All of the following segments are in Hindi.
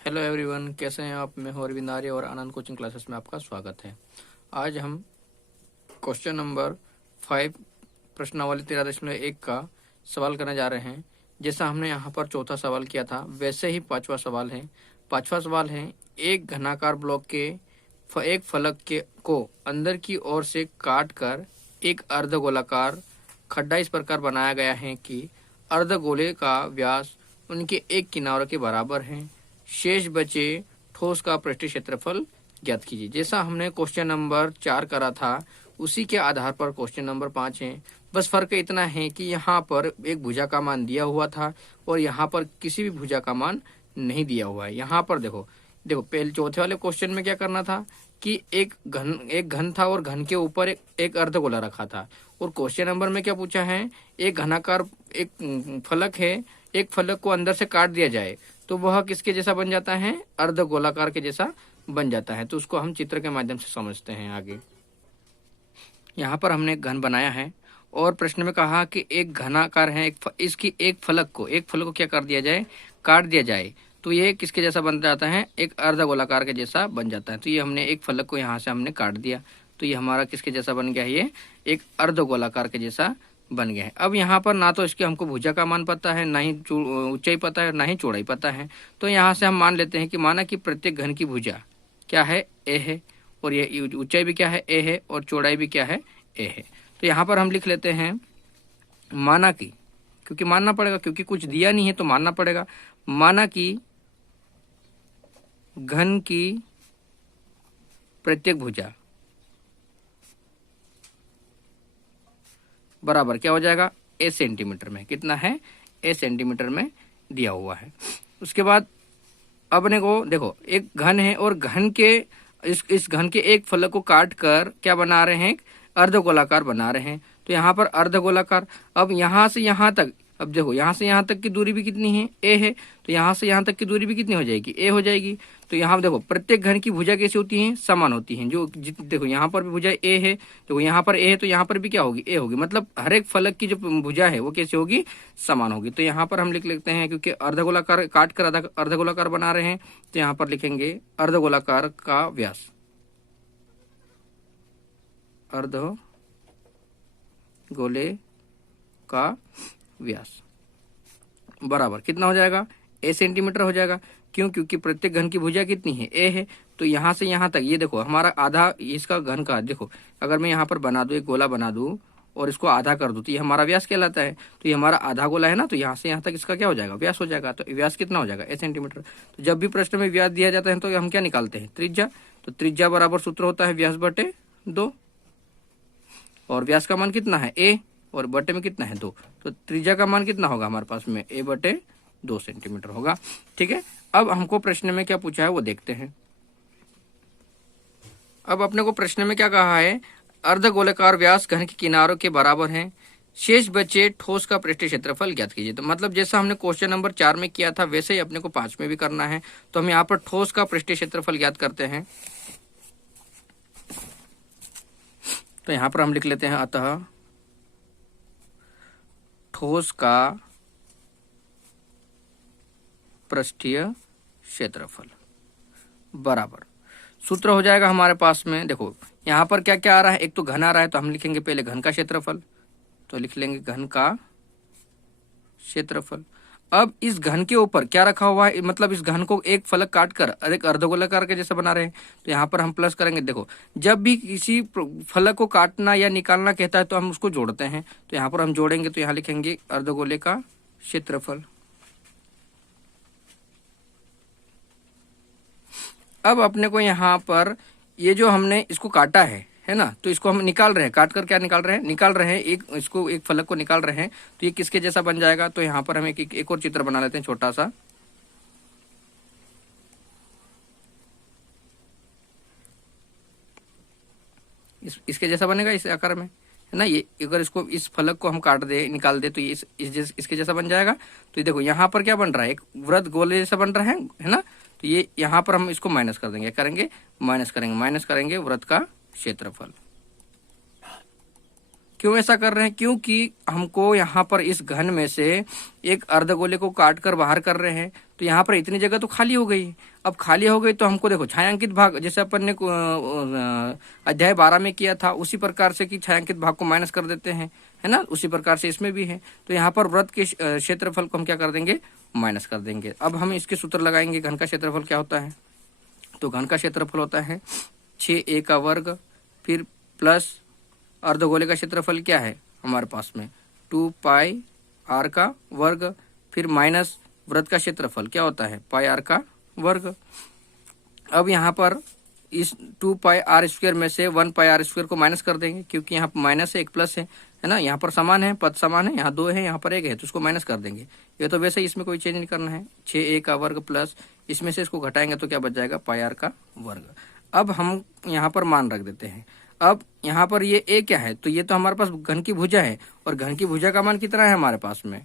हेलो एवरीवन, कैसे हैं आप। मैं हूं अरविंद आर्य और आनंद कोचिंग क्लासेस में आपका स्वागत है। आज हम क्वेश्चन नंबर 5 प्रश्नावली 13.1 का सवाल करने जा रहे हैं। जैसा हमने यहाँ पर चौथा सवाल किया था वैसे ही पांचवा सवाल है। पांचवा सवाल है, एक घनाकार ब्लॉक के एक फलक के को अंदर की ओर से काट कर एक अर्धगोलाकार खड्डा इस प्रकार बनाया गया है कि अर्धगोले का व्यास उनके एक किनारों के बराबर है। शेष बचे ठोस का पृष्ठीय क्षेत्रफल ज्ञात कीजिए। जैसा हमने क्वेश्चन नंबर 4 करा था उसी के आधार पर क्वेश्चन नंबर 5 है। बस फर्क इतना है कि यहाँ पर एक भुजा का मान दिया हुआ था और यहाँ पर किसी भी भुजा का मान नहीं दिया हुआ है। यहाँ पर देखो देखो पहले चौथे वाले क्वेश्चन में क्या करना था कि एक घन था और घन के ऊपर एक अर्धगोला रखा था। और क्वेश्चन नंबर में क्या पूछा है, एक घनाकार एक फलक है, एक फलक को अंदर से काट दिया जाए तो वह किसके जैसा बन जाता है, अर्धगोलाकार के जैसा बन जाता है। तो उसको हम चित्र के माध्यम से समझते हैं आगे। यहाँ पर हमने एक घन बनाया है और प्रश्न में कहा कि एक घनाकार है, इसकी एक फलक को क्या कर दिया जाए, काट दिया जाए तो ये किसके जैसा बन जाता है, एक अर्धगोलाकार के जैसा बन जाता है। तो ये हमने एक फलक को यहाँ से हमने काट दिया तो ये हमारा किसके जैसा बन गया, ये एक अर्धगोलाकार के जैसा बन गया है। अब यहाँ पर ना तो इसके हमको भुजा का मान पता है, ना ही ऊंचाई पता है, ना ही चौड़ाई पता है। तो यहाँ से हम मान लेते हैं कि माना कि प्रत्येक घन की भुजा क्या है, ए है, और ये ऊंचाई भी क्या है, ए है, और चौड़ाई भी क्या है, ए है। तो यहाँ पर हम लिख लेते हैं माना कि, क्योंकि मानना पड़ेगा, क्योंकि कुछ दिया नहीं है तो मानना पड़ेगा। माना कि घन की प्रत्येक भुजा बराबर क्या हो जाएगा, ए सेंटीमीटर में। कितना है, ए सेंटीमीटर में दिया हुआ है। उसके बाद अपने को देखो एक घन है और घन के इस घन के एक फलक को काट कर क्या बना रहे हैं, अर्धगोलाकार बना रहे हैं। तो यहाँ पर अर्धगोलाकार, अब यहाँ से यहाँ तक, अब देखो यहाँ से यहाँ तक की दूरी भी कितनी है, ए है, तो यहाँ से यहाँ तक की दूरी भी कितनी हो जाएगी, ए हो जाएगी। तो यहाँ देखो प्रत्येक घन की भुजा कैसी होती है, समान होती है। जो देखो यहाँ पर भी भुजा ए है, देखो यहाँ पर ए है तो यहाँ पर भी क्या होगी, ए होगी। मतलब हर एक फलक की जो भुजा है वो कैसी होगी, समान होगी। तो यहाँ पर हम लिख लेते हैं, क्योंकि अर्धगोलाकार काट कर अर्धगोलाकार बना रहे हैं तो यहाँ पर लिखेंगे अर्धगोलाकार का व्यास, अर्धगोले का व्यास बराबर कितना हो जाएगा, ए सेंटीमीटर हो जाएगा। क्यों, क्योंकि प्रत्येक घन की भुजा कितनी है, ए है। तो यहाँ से यहाँ तक ये देखो हमारा आधा इसका घन का, देखो अगर मैं यहाँ पर बना दूं, एक गोला बना दूं और इसको आधा कर दूं तो ये हमारा व्यास कहलाता है। तो ये हमारा आधा गोला है ना, तो यहाँ से यहाँ तक इसका क्या हो जाएगा, व्यास हो जाएगा। तो व्यास कितना हो जाएगा, ए सेंटीमीटर। तो जब भी प्रश्न में व्यास दिया जाता है तो हम क्या निकालते हैं, त्रिज्या। तो त्रिज्या बराबर सूत्र होता है व्यास बटे 2, और व्यास का मान कितना है, ए, और बटे में कितना है 2। तो त्रिज्या का मान कितना होगा हमारे पास में, ए बटे 2 सेंटीमीटर होगा। ठीक है, अब हमको प्रश्न में क्या पूछा है वो देखते हैं। अब अपने को प्रश्न में क्या कहा है, अर्धगोलाकार व्यास घन के किनारों के बराबर है, शेष बचे ठोस का पृष्ठीय क्षेत्रफल ज्ञात कीजिए। तो मतलब जैसा हमने क्वेश्चन नंबर 4 में किया था वैसे ही अपने को 5 में भी करना है। तो हम यहाँ पर ठोस का पृष्ठीय क्षेत्रफल ज्ञात करते हैं। तो यहाँ पर हम लिख लेते हैं, अतः ठोस का पृष्ठीय क्षेत्रफल बराबर सूत्र हो जाएगा हमारे पास में। देखो यहाँ पर क्या क्या आ रहा है, एक तो घन आ रहा है तो हम लिखेंगे पहले घन का क्षेत्रफल, तो लिख लेंगे घन का क्षेत्रफल। अब इस घन के ऊपर क्या रखा हुआ है, मतलब इस घन को एक फलक काट कर एक अर्धगोलाकार के जैसे बना रहे हैं। तो यहाँ पर हम प्लस करेंगे। देखो जब भी किसी फलक को काटना या निकालना कहता है तो हम उसको जोड़ते हैं। तो यहाँ पर हम जोड़ेंगे तो यहाँ लिखेंगे अर्धगोले का क्षेत्रफल। अब अपने को यहाँ पर ये जो हमने इसको काटा है ना, तो इसको हम निकाल रहे हैं, काट कर क्या निकाल रहे हैं एक इसको, एक फलक को निकाल रहे हैं। तो ये किसके जैसा बन जाएगा, तो यहाँ पर हम एक और चित्र बना लेते हैं छोटा सा। इसके जैसा बनेगा इस आकार में, है ना। ये अगर इसको इस फलक को हम काट दे, निकाल दे तो ये इसके जैसा बन जाएगा। तो ये देखो यहाँ पर क्या बन रहा है, एक वृत्त गोले जैसा बन रहा है ना। तो ये यहाँ पर हम इसको माइनस कर देंगे, करेंगे माइनस करेंगे वृत्त का क्षेत्रफल। क्यों ऐसा कर रहे हैं, क्योंकि हमको यहाँ पर इस घन में से एक अर्धगोले को काट कर बाहर कर रहे हैं। तो यहाँ पर इतनी जगह तो खाली हो गई। अब खाली हो गई तो हमको देखो छायांकित भाग, जैसे अपन ने अध्याय 12 में किया था उसी प्रकार से कि छायांकित भाग को माइनस कर देते हैं, है ना, उसी प्रकार से इसमें भी है। तो यहाँ पर वृत्त के क्षेत्रफल को हम क्या कर देंगे, माइनस कर देंगे। अब हम इसके सूत्र लगाएंगे। घन का क्षेत्रफल क्या होता है, तो घन का क्षेत्रफल होता है 6a का वर्ग, फिर प्लस अर्धगोले का क्षेत्रफल क्या है हमारे पास में 2 पाई r का वर्ग, फिर माइनस वृत्त का क्षेत्रफल क्या होता है पाई r का वर्ग। अब यहाँ पर इस 2 पाई r स्क्वायर में से 1 पाई r स्क्वायर को माइनस कर देंगे, क्योंकि यहाँ पर माइनस है, एक प्लस है ना, यहाँ पर समान है, पद समान है, यहाँ 2 है, यहाँ पर 1 है, तो उसको माइनस कर देंगे। ये तो वैसे ही इसमें कोई चेंज नहीं करना है। 6a का वर्ग प्लस इसमें से इसको घटाएंगे तो क्या बच जाएगा पाई r का वर्ग। अब हम यहाँ पर मान रख देते हैं। अब यहाँ पर ये a क्या है, तो ये तो हमारे पास घन की भुजा है, और घन की भुजा का मान कितना है हमारे पास में,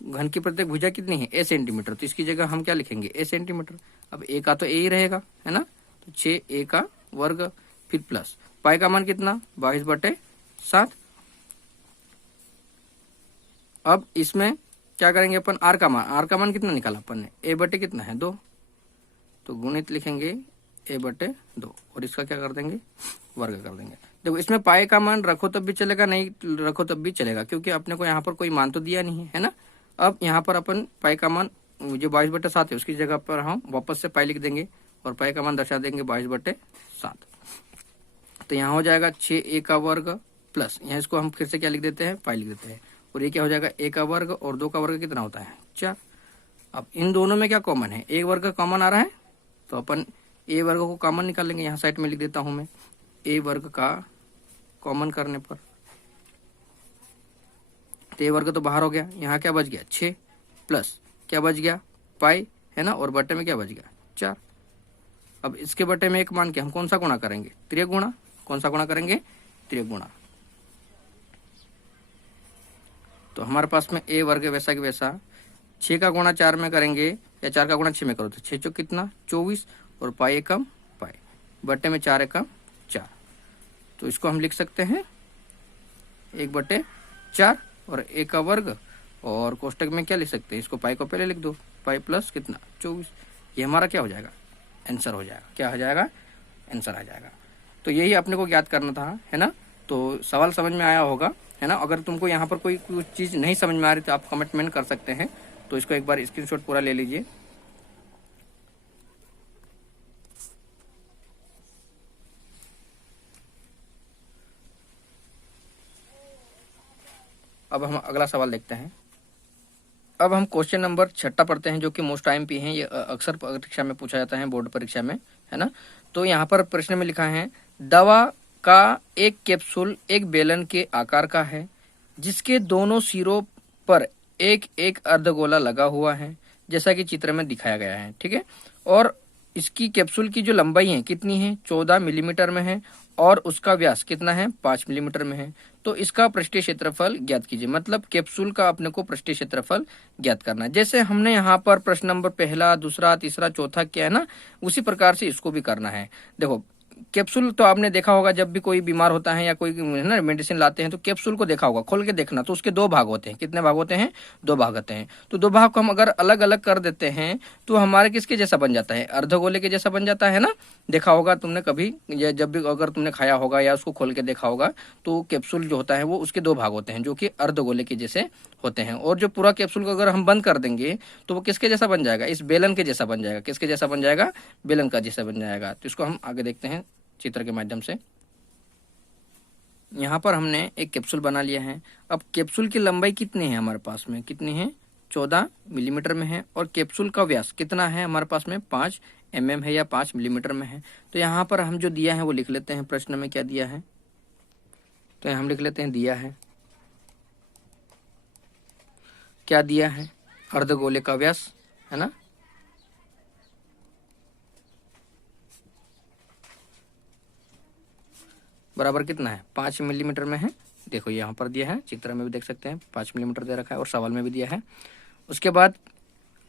घन की प्रत्येक भुजा कितनी है a सेंटीमीटर, तो इसकी जगह हम क्या लिखेंगे a सेंटीमीटर। अब a का तो a ही रहेगा, है ना, तो 6a का वर्ग, फिर प्लस पाई का मान कितना 22/7। अब इसमें क्या करेंगे अपन, r का मान कितना निकाला अपन ने, a बटे कितना है 2, तो गुणित लिखेंगे a/2 और इसका क्या कर देंगे वर्ग कर देंगे। देखो इसमें पाई का मान रखो तब भी चलेगा, नहीं रखो तब भी चलेगा, क्योंकि अपने को यहाँ पर कोई मान तो दिया नहीं है ना। अब यहाँ पर अपन पाई का मान जो 22/7 है उसकी जगह पर हम वापस से पाई लिख देंगे और पाई का मान दर्शा देंगे 22/7। तो यहाँ हो जाएगा 6a का वर्ग प्लस, यहाँ इसको हम फिर से क्या लिख देते हैं पाई लिख देते हैं, और ये क्या हो जाएगा a का वर्ग और 2 का वर्ग कितना होता है 4। अब इन दोनों में क्या कॉमन है, a वर्ग कॉमन आ रहा है, तो अपन a वर्ग को कॉमन निकाल लेंगे। यहाँ साइड में लिख देता हूं मैं, a वर्ग का कॉमन करने पर तो a वर्ग तो बाहर हो गया, यहाँ क्या बच गया 6 प्लस क्या बच गया पाई, है ना, और बटे में क्या बच गया 4। अब इसके बटे में एक मान के हम कौन सा गुणा करेंगे, त्रिगुणा। कौन सा गुणा करेंगे, त्रिगुणा। तो हमारे पास में a वर्ग वैसा कि वैसा 6 का गुणा 4 में करेंगे या 4 का गुणा 6 में करो तो 6 चौक कितना 24, और पाई एकम पाई, बटे में 4 एकम 4। तो इसको हम लिख सकते हैं 1/4 और a का वर्ग, और कोष्टक में क्या लिख सकते हैं, इसको पाई को पहले लिख दो, पाई प्लस कितना 24। ये हमारा क्या हो जाएगा आंसर हो जाएगा, क्या हो जाएगा आंसर आ जाएगा। तो यही अपने को याद करना था, है ना। तो सवाल समझ में आया होगा, है ना। अगर तुमको यहाँ पर कोई चीज़ नहीं समझ में आ रही तो आप कमेंट कर सकते हैं। तो इसको एक बार स्क्रीनशॉट पूरा ले लीजिए। अब हम अगला सवाल देखते हैं। अब हम क्वेश्चन नंबर 6 पढ़ते हैं, जो कि मोस्ट टाइम पे है, ये अक्सर परीक्षा में पूछा जाता है, बोर्ड परीक्षा में, है ना। तो यहाँ पर प्रश्न में लिखा है, दवा का एक कैप्सूल एक बेलन के आकार का है, जिसके दोनों सिरों पर एक एक अर्धगोला लगा हुआ है, जैसा कि चित्र में दिखाया गया है, ठीक है। और इसकी कैप्सूल की जो लंबाई है कितनी है 14 मिलीमीटर में है, और उसका व्यास कितना है 5 मिलीमीटर में है। तो इसका पृष्ठीय क्षेत्रफल ज्ञात कीजिए। मतलब कैप्सूल का अपने को पृष्ठीय क्षेत्रफल ज्ञात करना है। जैसे हमने यहाँ पर प्रश्न नंबर 1, 2, 3, 4 किया है ना, उसी प्रकार से इसको भी करना है। देखो कैप्सूल तो आपने देखा होगा, जब भी कोई बीमार होता है या कोई है ना मेडिसिन लाते हैं तो कैप्सूल को देखा होगा, खोल के देखना। तो उसके 2 भाग होते हैं। कितने भाग होते हैं 2 भाग होते हैं। तो 2 भाग को हम अगर अलग अलग कर देते हैं तो हमारे किसके जैसा बन जाता है, अर्धगोले के जैसा बन जाता है ना। देखा होगा तुमने कभी, या जब भी अगर तुमने खाया होगा या उसको खोल के देखा होगा, तो कैप्सूल जो होता है वो उसके 2 भाग होते हैं, जो कि अर्धगोले के जैसे होते हैं। और जो पूरा कैप्सूल को अगर हम बंद कर देंगे तो वो किसके जैसा बन जाएगा, इस बेलन के जैसा बन जाएगा। किसके जैसा बन जाएगा, बेलन का जैसा बन जाएगा। तो इसको हम आगे देखते हैं चित्र के माध्यम से। यहाँ पर हमने एक कैप्सूल बना लिया है। अब कैप्सूल की लंबाई कितनी है हमारे पास में, कितनी है 14 मिलीमीटर में है, और कैप्सूल का व्यास कितना है हमारे पास में 5 mm है या 5 मिलीमीटर में है। तो यहाँ पर हम जो दिया है वो लिख लेते हैं। प्रश्न में क्या दिया है, तो हम लिख लेते हैं, दिया है, क्या दिया है, अर्धगोले का व्यास, है ना। बराबर कितना है 5 मिलीमीटर में है। देखो यहाँ पर दिया है, चित्र में भी देख सकते हैं 5 मिलीमीटर दे रखा है, और सवाल में भी दिया है। उसके बाद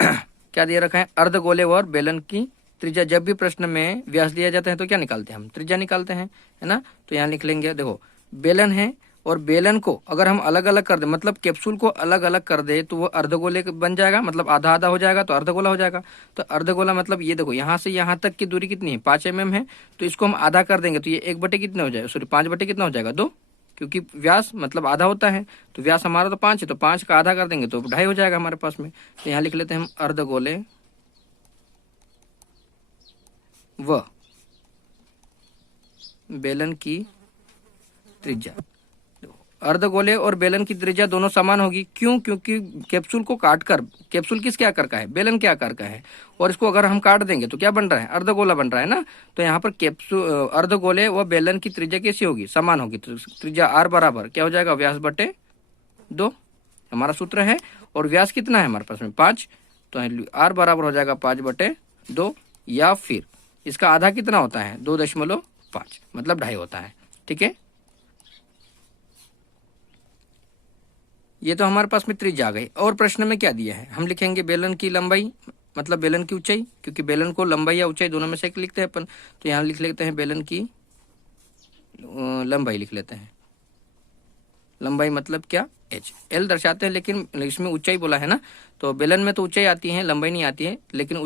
क्या दिया रखा है, अर्धगोले और बेलन की त्रिज्या। जब भी प्रश्न में व्यास दिया जाता है तो क्या निकालते हैं हम, त्रिज्या निकालते हैं, है ना। तो यहाँ लिख लेंगे, देखो बेलन है और बेलन को अगर हम अलग अलग कर दे, मतलब कैप्सूल को अलग अलग कर दे, तो वो अर्धगोले बन जाएगा, मतलब आधा आधा हो जाएगा तो अर्धगोला हो जाएगा। तो अर्धगोला मतलब ये देखो, यहाँ से यहाँ तक की दूरी कितनी है, 5 mm है, तो इसको हम आधा कर देंगे तो ये 1/, कितने हो जाएगा, सॉरी 5/, कितना हो जाएगा, 2, क्योंकि व्यास मतलब आधा होता है, तो व्यास हमारा तो 5 है, तो 5 का आधा कर देंगे तो 2.5 हो जाएगा हमारे पास में। तो यहाँ लिख लेते हैं हम अर्धगोले व बेलन की त्रिज्या। अर्धगोले और बेलन की त्रिज्या दोनों समान होगी, क्यों, क्योंकि कैप्सूल को काटकर, कैप्सूल किसके आकार का है, बेलन के आकार का है, और इसको अगर हम काट देंगे तो क्या बन रहा है, अर्धगोला बन रहा है ना। तो यहाँ पर कैप्सूल अर्धगोले व बेलन की त्रिज्या कैसी होगी, समान होगी। तो त्रिज्या r बराबर क्या हो जाएगा, व्यास बटे 2 हमारा सूत्र है, और व्यास कितना है हमारे पास में 5, तो r बराबर हो जाएगा 5/2, या फिर इसका आधा कितना होता है, 2.5, मतलब 2.5 होता है। ठीक है, ये तो हमारे पास में त्रिज्या आ गई। और प्रश्न में क्या दिया है, हम लिखेंगे बेलन की लंबाई, मतलब बेलन की ऊंचाई, क्योंकि बेलन को लंबाई या ऊंचाई दोनों में से एक लिखते हैं अपन, तो यहाँ लिख लेते हैं बेलन की लंबाई, लिख लेते हैं लंबाई मतलब क्या, एच, एल दर्शाते हैं, लेकिन इसमें ऊंचाई बोला है ना, तो बेलन में तो ऊंचाई आती है, लंबाई नहीं आती है, लेकिन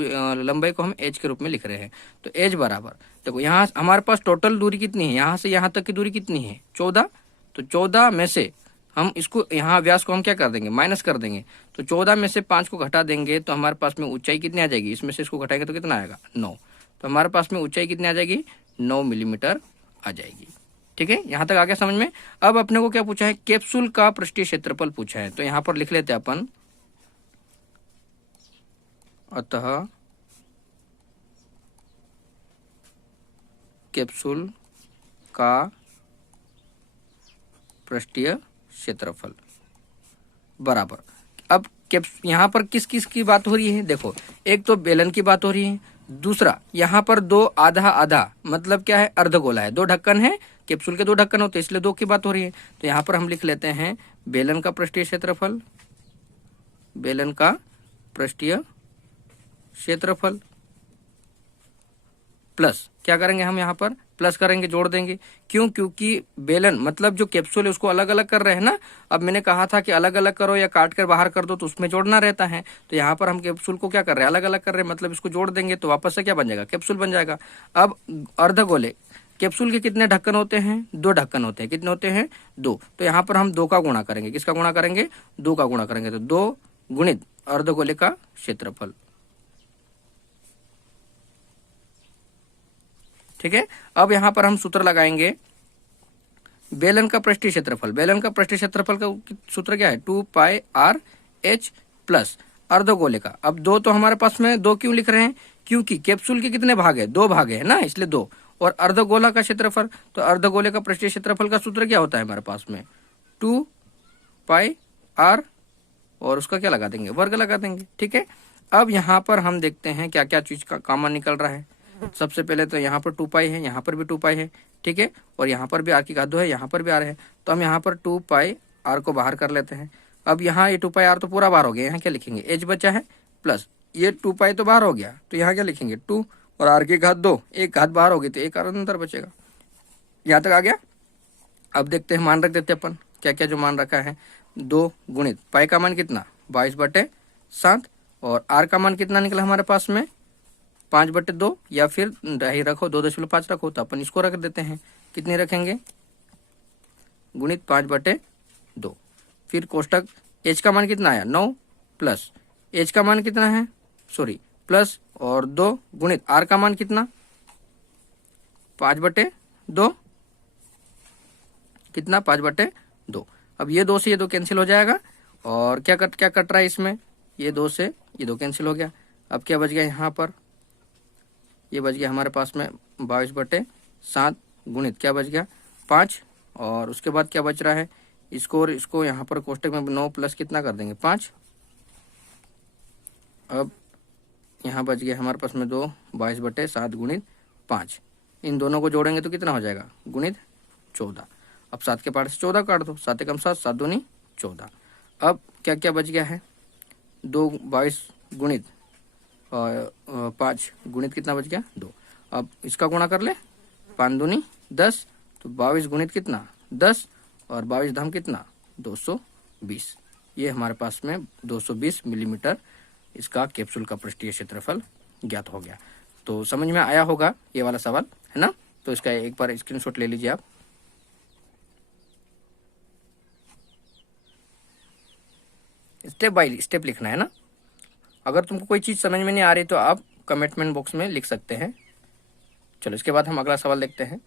लंबाई को हम एच के रूप में लिख रहे हैं। तो एच बराबर, देखो यहाँ हमारे पास टोटल दूरी कितनी है, यहाँ से यहाँ तक की दूरी कितनी है, 14, तो 14 में से हम इसको, यहाँ व्यास को हम क्या कर देंगे, माइनस कर देंगे, तो 14 में से 5 को घटा देंगे तो हमारे पास में ऊंचाई कितनी आ जाएगी, इसमें से इसको घटाएंगे तो कितना आएगा, 9, तो हमारे पास में ऊंचाई कितनी आ जाएगी, 9 मिलीमीटर आ जाएगी। ठीक है, यहाँ तक आ गया समझ में। अब अपने को क्या पूछा है, कैप्सूल का पृष्ठीय क्षेत्रफल पूछा है, तो यहाँ पर लिख लेते हैं अपन, अतः कैप्सूल का पृष्ठीय क्षेत्रफल बराबर, अब यहाँ पर किस किस की बात हो रही है, देखो एक तो बेलन की बात हो रही है, दूसरा यहाँ पर 2 आधा आधा, मतलब क्या है, अर्धगोला है, 2 ढक्कन है, कैप्सूल के 2 ढक्कन होते हैं, इसलिए 2 की बात हो रही है। तो यहाँ पर हम लिख लेते हैं बेलन का पृष्ठीय क्षेत्रफल, बेलन का पृष्ठीय क्षेत्रफल प्लस, क्या करेंगे हम यहाँ पर प्लस करेंगे, जोड़ देंगे, क्यों, क्योंकि बेलन मतलब जो कैप्सूल है उसको अलग अलग कर रहे हैं ना। अब मैंने कहा था कि अलग अलग करो या काट कर बाहर कर दो तो उसमें जोड़ना रहता है, तो यहाँ पर हम कैप्सूल को क्या कर रहे हैं, अलग अलग कर रहे हैं, मतलब इसको जोड़ देंगे तो वापस से क्या बन जाएगा, कैप्सूल बन जाएगा। अब अर्धगोले कैप्सूल के कितने ढक्कन होते हैं, 2 ढक्कन होते हैं, कितने होते हैं, 2, तो यहाँ पर हम 2 का गुणा करेंगे, किसका गुणा करेंगे, 2 का गुणा करेंगे, तो 2 गुणित अर्धगोले का क्षेत्रफल। ठीक है, अब यहाँ पर हम सूत्र लगाएंगे बेलन का पृष्ठीय क्षेत्रफल, बेलन का पृष्ठीय क्षेत्रफल का सूत्र क्या है, 2πr/h प्लस अर्धगोले का। अब 2 तो हमारे पास में 2 क्यों लिख रहे हैं, क्योंकि कैप्सूल के कितने भाग है, 2 भाग है ना, इसलिए 2, और अर्धगोला का क्षेत्रफल, तो अर्धगोले का पृष्ठीय क्षेत्रफल का सूत्र क्या होता है हमारे पास में, 2πr, और उसका क्या लगा देंगे, वर्ग लगा देंगे। ठीक है, अब यहाँ पर हम देखते हैं क्या क्या चीज का कॉमन निकल रहा है। सबसे पहले तो यहाँ पर 2π है, यहाँ पर भी 2π है, ठीक है, और यहाँ पर भी r की घात 2 है, यहाँ पर भी r है, तो हम यहाँ पर 2πr को बाहर कर लेते हैं। अब यहाँ ये 2πr तो पूरा बाहर हो गया, यहाँ क्या लिखेंगे, h बचा है, प्लस ये 2π तो बाहर हो गया, तो यहाँ क्या लिखेंगे 2, और r की घात 2, एक घात बाहर होगी तो एक r अंदर बचेगा। यहाँ तक आ गया। अब देखते हैं मान रख देते हैं अपन, क्या क्या जो मान रखा है, 2 गुणित पाई का मान कितना 22/7, और r का मान कितना निकला हमारे पास में 5/2, या फिर 2.5 रखो, 2.5 रखो, तो अपन इसको रख देते हैं, कितनी रखेंगे, गुणित 5/2, फिर कोष्टक h का मान कितना आया 9, प्लस h का मान कितना है, सॉरी प्लस, और 2 गुणित r का मान कितना 5/2, कितना 5/2। अब ये 2 से ये 2 कैंसिल हो जाएगा, और क्या कट रहा है इसमें, ये 2 से ये 2 कैंसिल हो गया। अब क्या बच गया यहाँ पर, ये बच गया हमारे पास में 22/7 गुणित क्या बच गया 5, और उसके बाद क्या बच रहा है, इसको और इसको यहाँ पर कोष्टक में 9 प्लस कितना कर देंगे 5। अब यहाँ बच गया हमारे पास में 2, 22/7 गुणित 5, इन दोनों को जोड़ेंगे तो कितना हो जाएगा, गुणित 14। अब 7 के पार्ट से 14 काट दो, 7 एकम 7, 7 दूनी 14। अब क्या क्या बच गया है, 2 22 गुणित 5 गुणित कितना बच गया 2। अब इसका गुणा कर ले, 5 दूनी 10, तो 22 गुणित कितना 10, और 22 धाम कितना 220। ये हमारे पास में 220 मिलीमीटर इसका कैप्सूल का पृष्ठीय क्षेत्रफल ज्ञात हो गया। तो समझ में आया होगा ये वाला सवाल, है ना। तो इसका एक बार स्क्रीनशॉट ले लीजिए आप। स्टेप बाय स्टेप लिखना है ना। अगर तुमको कोई चीज समझ में नहीं आ रही तो आप कमेंटमेंट बॉक्स में लिख सकते हैं। चलो इसके बाद हम अगला सवाल देखते हैं।